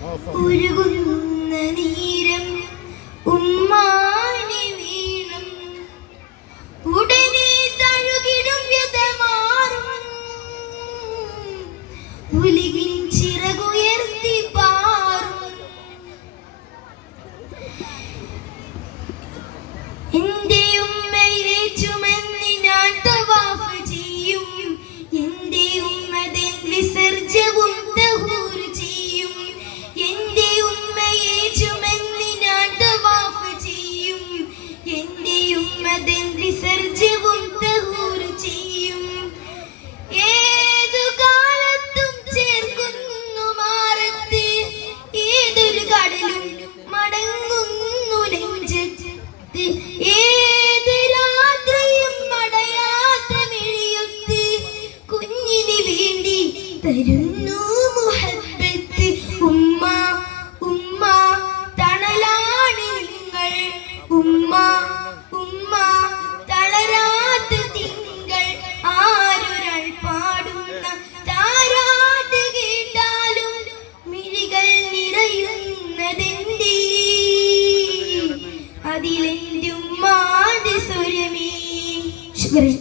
ഉരുകുന്ന നീരം ഉമ്മാനി വീണം ഉടനെ തഴുകിടും വ്യത മാറും ഉലകിൻ ചിറകുയർത്തി പാറും. എന്റെ തരുന്നു മുഹബത്ത്. ഉമ്മ ഉമ്മ തണലാണ് നിങ്ങൾ. ഉമ്മ ഉമ്മ തളരാത്ത തിങ്കൾ ആരൊരാൾ പാടുന്ന താരാട്ട് കേട്ടാലും മിഴികൾ നിറയുന്നതെന്തേ? അതിലെന്റെ ഉമ്മാന്റെ സ്വരമേ. ശുക്രേ